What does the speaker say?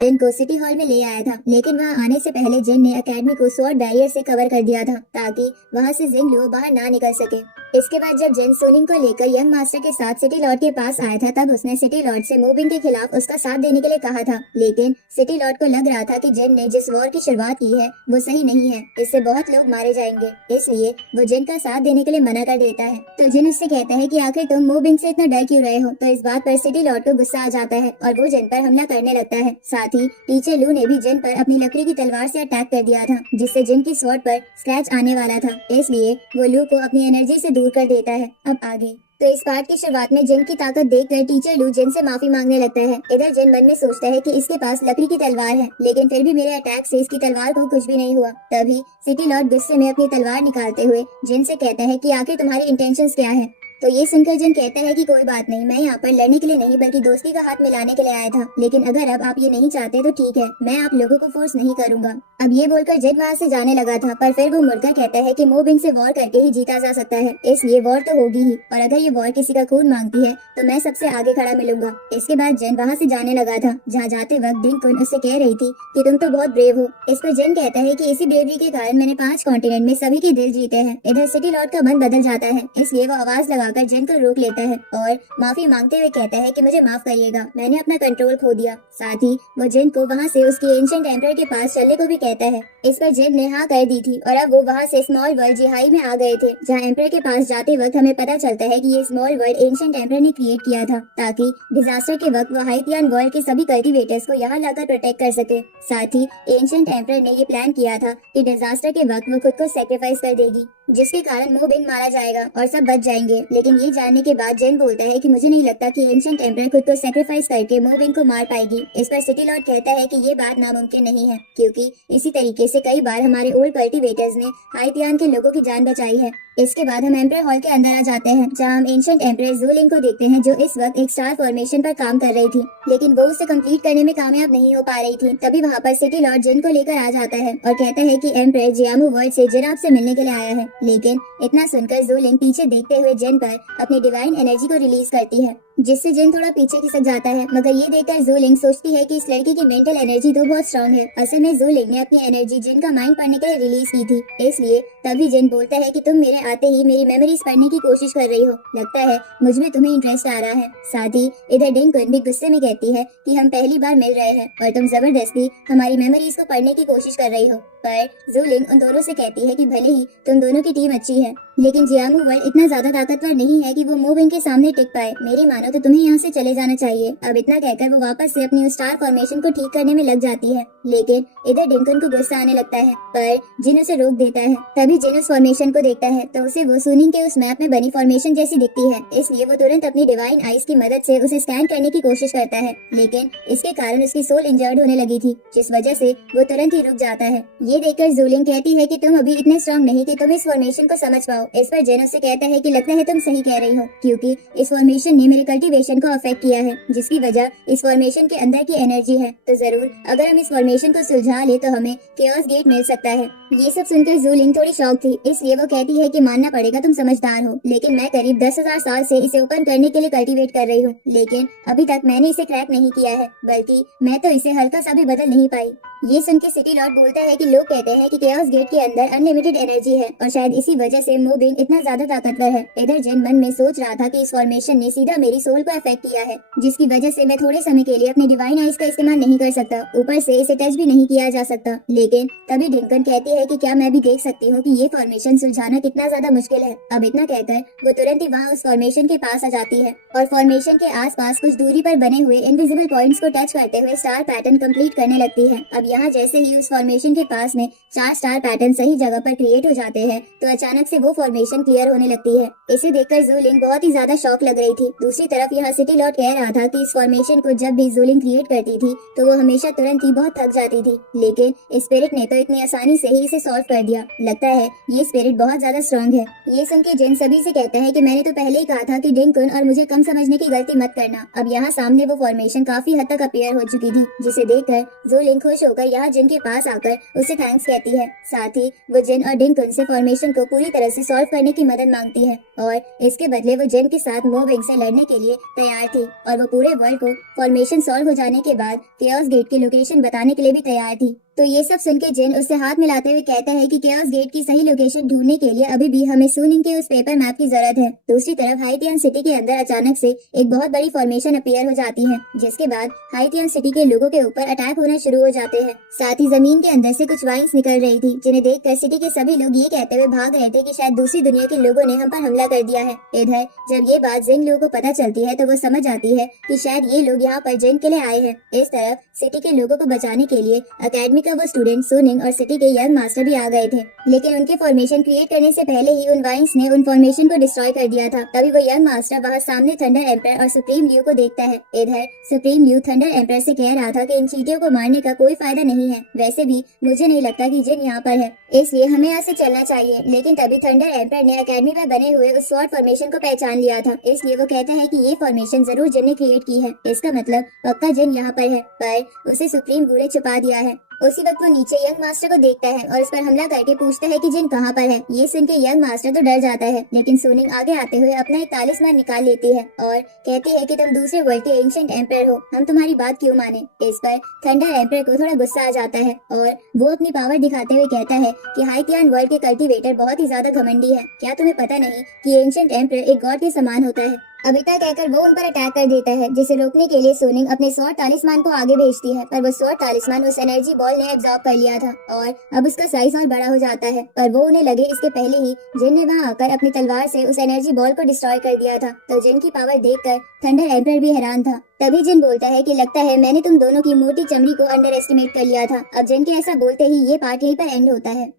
जिन को city hall में ले आया था, लेकिन वहां आने से पहले जिन ने एकेडमी को स्वॉर्ड बैरियर से कवर कर दिया था ताकि वहां से जिंग लुओ बाहर ना निकल सके। इसके बाद जब जिन सुनिंग को लेकर यंग मास्टर के साथ सिटी लॉर्ड के पास आया था, तब उसने सिटी लॉर्ड से मूविंग के खिलाफ उसका साथ देने के लिए कहा था, लेकिन सिटी लॉर्ड को लग रहा था कि जिन ने जिस वॉर की शुरुआत की है वो सही नहीं है, इससे बहुत लोग मारे जाएंगे, इसलिए वो जिन का साथ देने के लिए मना कर देता है। तो जिन उससे कहता है कि आखिर तुम मूविंग से इतना डर क्यों रहे हो। तो इस बात पर सिटी लॉर्ड को गुस्सा आ जाता है और वो जिन पर हमला करने लगता है। साथ ही टीचर लू ने भी जिन पर अपनी लकड़ी की तलवार से अटैक कर दिया था, जिससे जिन की स्वॉर्ड पर स्क्रैच आने वाला था, इसलिए वो लू को अपनी एनर्जी से दूर कर देता है। अब आगे तो इस पार्ट की शुरुआत में जिन की ताकत देखकर टीचर लू जिन से माफी मांगने लगता है। इधर जिन मन में सोचता है कि इसके पास लकड़ी की तलवार है, लेकिन फिर भी मेरे अटैक से इसकी तलवार को कुछ भी नहीं हुआ। तभी सिटी लॉर्ड गुस्से में अपनी तलवार निकालते हुए जिन से कहता है कि आखिर तुम्हारी इंटेंशंस क्या है। तो ये सुनकर जिन कहता है कि कोई बात नहीं, मैं यहाँ पर लड़ने के लिए नहीं बल्कि दोस्ती का हाथ मिलाने के लिए आया था, लेकिन अगर अब आप ये नहीं चाहते तो ठीक है, मैं आप लोगों को फोर्स नहीं करूंगा। अब ये बोलकर जिन वहाँ से जाने लगा था, पर फिर वो मुड़कर कहता है कि मूविंग से वॉर करके ही जीता जा सकता है, इसलिए वॉर तो होगी ही, और अगर ये वॉर किसी का खून मांगती है तो मैं सबसे आगे खड़ा मिलूंगा। इसके बाद जिन वहाँ से जाने लगा था, जहाँ जाते वक्त डिंकुन उससे कह रही थी कि तुम तो बहुत ब्रेव हो। इस पर जिन कहता है कि इसी ब्रेवरी के कारण मैंने 5 कॉन्टिनेंट में सभी के दिल जीते हैं। इधर सिटी लॉर्ड का मन बदल जाता है, इसलिए वो आवाज लगाकर जिन को रोक लेता है और माफी मांगते हुए कहता है कि मुझे माफ करिएगा, मैंने अपना कंट्रोल खो दिया। साथ ही वो जिन को वहाँ से उसकी एंशिएंट एम्परर के पास चलने को भी कहता है। इस पर जिन ने हाँ कर दी थी और अब वो वहाँ से स्मॉल वर्ल्ड जिहाई में आ गए थे, जहाँ एम्परर के पास जाते वक्त हमें पता चलता है कि ये स्मॉल वर्ल्ड एंशिएंट एम्परर ने क्रिएट किया था ताकि डिजास्टर के वक्त वो हाइतियान वर्ल्ड के सभी कल्टिवेटर्स को यहाँ लाकर प्रोटेक्ट कर सके। साथ ही एंशिएंट एम्परर ने ये प्लान किया था कि डिजास्टर के वक्त वो खुद को सेक्रीफाइस कर देगी, जिसके कारण मूविंग मारा जाएगा और सब बच जाएंगे। लेकिन ये जानने के बाद जिन बोलता है कि मुझे नहीं लगता कि एंशिएंट एम्परर खुद को सेक्रीफाइस करके मूविंग को मार पाएगी। इस पर सिटी लॉर्ड कहता है कि ये बात नामुमकिन नहीं है, क्योंकि इसी तरीके से कई बार हमारे ओल्ड कल्टिवेटर्स ने हाइतियान के लोगों की जान बचाई है। इसके बाद हम एम्परर हॉल के अंदर आ जाते हैं, जहां हम एंशिएंट एम्परर ज़ूलिंग को देखते हैं, जो इस वक्त एक स्टार फॉर्मेशन पर काम कर रही थी, लेकिन वो उसे कंप्लीट करने में कामयाब नहीं हो पा रही थी। तभी वहां पर सिटी लॉर्ड जिन को लेकर आ जाता है और कहता है कि एम्परर जियामू वर्ल्ड से जिन आपसे मिलने के लिए आया है। लेकिन इतना सुनकर ज़ूलिंग पीछे देखते हुए जिन पर अपनी डिवाइन एनर्जी को रिलीज करती है, जिससे जिन थोड़ा पीछे खिसक जाता है। मगर ये देखकर ज़ूलिंग सोचती है कि इस लड़की की मेंटल एनर्जी तो बहुत स्ट्रांग है। असल में ज़ूलिंग ने अपनी एनर्जी जिन का माइंड पढ़ने के लिए रिलीज की थी, इसलिए तभी जिन बोलता है कि तुम मेरे आते ही मेरी मेमोरीज पढ़ने की कोशिश कर रही हो, लगता है मुझ में तुम्हें इंटरेस्ट आ रहा है। साथ ही इधर डिंकुन भी गुस्से में कहती है कि हम पहली बार मिल रहे हैं और तुम जबरदस्ती हमारी मेमोरीज को पढ़ने की कोशिश कर रही हो। पर ज़ूलिंग उन दोनों से कहती है कि भले ही तुम दोनों की टीम अच्छी है, लेकिन जियामू वर्ल्ड इतना ज्यादा ताकतवर नहीं है कि वो मूविंग के सामने टिक पाए। मेरी मानो तो तुम्हें यहाँ से चले जाना चाहिए। अब इतना कहकर वो वापस से अपनी स्टार फॉर्मेशन को ठीक करने में लग जाती है, लेकिन इधर डिंकुन को गुस्सा आने लगता है, पर जिन उसे रोक देता है। तभी जिन उस फॉर्मेशन को देखता है तो उसे वो सुनिंग के उस मैप में बनी फॉर्मेशन जैसी दिखती है, इसलिए वो तुरंत अपनी डिवाइन आइज की मदद से उसे स्कैन करने की कोशिश करता है, लेकिन इसके कारण उसकी सोल इंजर्ड होने लगी थी, जिस वजह से वो तुरंत ही रुक जाता है। ये देखकर ज़ूलिंग कहती है कि तुम अभी इतने स्ट्रांग नहीं कि तुम इस फॉर्मेशन को समझ पाओ। इस पर जिन उससे कहता है कि लगता है तुम सही कह रही हो, क्योंकि इस फॉर्मेशन ने मेरे कल्टीवेशन को अफेक्ट किया है, जिसकी वजह इस फॉर्मेशन के अंदर की एनर्जी है। तो जरूर अगर हम इस फॉर्मेशन को सुलझा ले तो हमें केओस गेट मिल सकता है। ये सब सुनकर ज़ूलिंग थोड़ी शॉक थी, इसलिए वो कहती है कि मानना पड़ेगा तुम समझदार हो, लेकिन मैं करीब 10,000 साल से इसे ओपन करने के लिए कल्टीवेट कर रही हूँ, लेकिन अभी तक मैंने इसे क्रैक नहीं किया है, बल्कि मैं तो इसे हल्का सा भी बदल नहीं पाई। ये सुन के सिटी लॉर्ड बोलता है कि लोग कहते हैं कि केओस गेट के अंदर अनलिमिटेड एनर्जी है और शायद इसी वजह से मूविंग इतना ज्यादा ताकतवर है। इधर जिन मन में सोच रहा था कि इस फॉर्मेशन ने सीधा मेरी सोल को अफेक्ट किया है, जिसकी वजह से मैं थोड़े समय के लिए अपनी डिवाइन आइज का इस्तेमाल नहीं कर सकता, ऊपर से इसे टच भी नहीं किया जा सकता। लेकिन तभी डिंकन कहती है कि क्या मैं भी देख सकती हूँ कि ये फॉर्मेशन सुलझाना कितना ज्यादा मुश्किल है। अब इतना कहकर वो तुरंत ही वहाँ उस फॉर्मेशन के पास आ जाती है और फॉर्मेशन के आसपास कुछ दूरी पर बने हुए इनविजिबल पॉइंट्स को टच करते हुए स्टार पैटर्न कंप्लीट करने लगती है। अब यहाँ जैसे ही उस फॉर्मेशन के पास में 4 स्टार पैटर्न सही जगह पर क्रिएट हो जाते हैं, तो अचानक से वो फॉर्मेशन क्लियर होने लगती है। इसे देखकर ज़ूलिंग बहुत ही ज्यादा शॉक लग रही थी। दूसरी तरफ यहाँ सिटी लॉर्ड कह रहा था कि इस फॉर्मेशन को जब भी ज़ूलिंग क्रिएट करती थी तो वो हमेशा तुरंत ही बहुत थक जाती थी, लेकिन स्पिरिट ने तो इतनी आसानी से ही इसे सॉल्व कर दिया। लगता है ये स्पिरिट बहुत ज्यादा स्ट्रॉन्ग है। ये सुन के जिन सभी से कहता है कि मैंने तो पहले ही कहा था कि डिंकुन और मुझे कम समझने की गलती मत करना। अब यहाँ सामने वो फॉर्मेशन काफी हद तक अपीयर हो चुकी थी, जिसे देखकर ज़ूलिंग खुश होकर यहाँ जिन के पास आकर उसे थैंक्स कहती है। साथ ही वो जिन और डिंकुन से फॉर्मेशन को पूरी तरह से सॉल्व सॉल्व करने की मदद मांगती है और इसके बदले वो जिन के साथ मोविंग से लड़ने के लिए तैयार थी और वो पूरे वर्ल्ड को फॉर्मेशन सॉल्व हो जाने के बाद केओस गेट की लोकेशन बताने के लिए भी तैयार थी। तो ये सब सुन के जिन उससे हाथ मिलाते हुए कहता है कि केओस गेट की सही लोकेशन ढूंढने के लिए अभी भी हमें सुनिंग के उस पेपर मैप की जरूरत है। दूसरी तरफ हाइटियन सिटी के अंदर अचानक से एक बहुत बड़ी फॉर्मेशन अपीयर हो जाती है, जिसके बाद हाइटियन सिटी के लोगों के ऊपर अटैक होना शुरू हो जाते हैं। साथ ही जमीन के अंदर से कुछ वाइन्स निकल रही थी, जिन्हें देखकर सिटी के सभी लोग ये कहते हुए भाग रहे थे कि शायद दूसरी दुनिया के लोगों ने हम पर हमला कर दिया है। इधर जब ये बात जिन लोगों को पता चलती है तो वो समझ आती है कि शायद ये लोग यहाँ पर जिन के लिए आए हैं। इस तरफ सिटी के लोगों को बचाने के लिए अकेडमी का वो स्टूडेंट सुनिंग और सिटी के यंग मास्टर भी आ गए थे, लेकिन उनके फॉर्मेशन क्रिएट करने से पहले ही उन वाइन्स ने उन फॉर्मेशन को डिस्ट्रॉय कर दिया था। तभी वो यंग मास्टर वहाँ सामने थंडर एम्पर और सुप्रीम ल्यू को देखता है। इधर सुप्रीम ल्यू थंडर एम्पर से कह रहा था कि इन चींटियों को मारने का कोई फायदा नहीं है, वैसे भी मुझे नहीं लगता कि जिन यहाँ पर है, इसलिए हमें यहाँ से चलना चाहिए। लेकिन तभी थंडर एम्पर ने अकेडमी में बने हुए उस स्वॉर्ड फॉर्मेशन को पहचान लिया था, इसलिए वो कहता है कि ये फॉर्मेशन जरूर जिन ने क्रिएट की है, इसका मतलब पक्का जिन यहाँ पर है, पर उसे सुप्रीम ब्लू ने छुपा दिया है। उसी वक्त वो नीचे यंग मास्टर को देखता है और उस पर हमला करके पूछता है कि जिन कहाँ पर है। ये सुन के यंग मास्टर तो डर जाता है, लेकिन सुनिंग आगे आते हुए अपना एक तालिस्मान निकाल लेती है और कहती है कि तुम दूसरे वर्ल्ड के एंशिएंट एम्पर हो, हम तुम्हारी बात क्यों माने। इस पर थंडर एम्पर को थोड़ा गुस्सा आ जाता है और वो अपनी पावर दिखाते हुए कहता है कि हाइटियन वर्ल्ड के कल्टीवेटर बहुत ही ज्यादा घमंडी है, क्या तुम्हें पता नहीं कि एंशिएंट एम्पर एक गॉड के समान होता है। अब इतना कहकर वो उन पर अटैक कर देता है, जिसे रोकने के लिए सुनिंग अपने स्वॉर्ड तालिस्मान को आगे भेजती है, पर वो स्वॉर्ड तालिस्मान उस एनर्जी बॉल ने एब्जॉर्ब कर लिया था और अब उसका साइज और बड़ा हो जाता है। पर वो उन्हें लगे इसके पहले ही जिन ने वहाँ आकर अपनी तलवार से उस एनर्जी बॉल को डिस्ट्रॉय कर दिया था। तो जिन की पावर देखकर थंडर एम्पर भी हैरान था। तभी जिन बोलता है कि लगता है मैंने तुम दोनों की मोटी चमड़ी को अंडर एस्टिमेट कर लिया था। अब जिन के ऐसा बोलते ही ये पार्ट यहीं पर एंड होता है।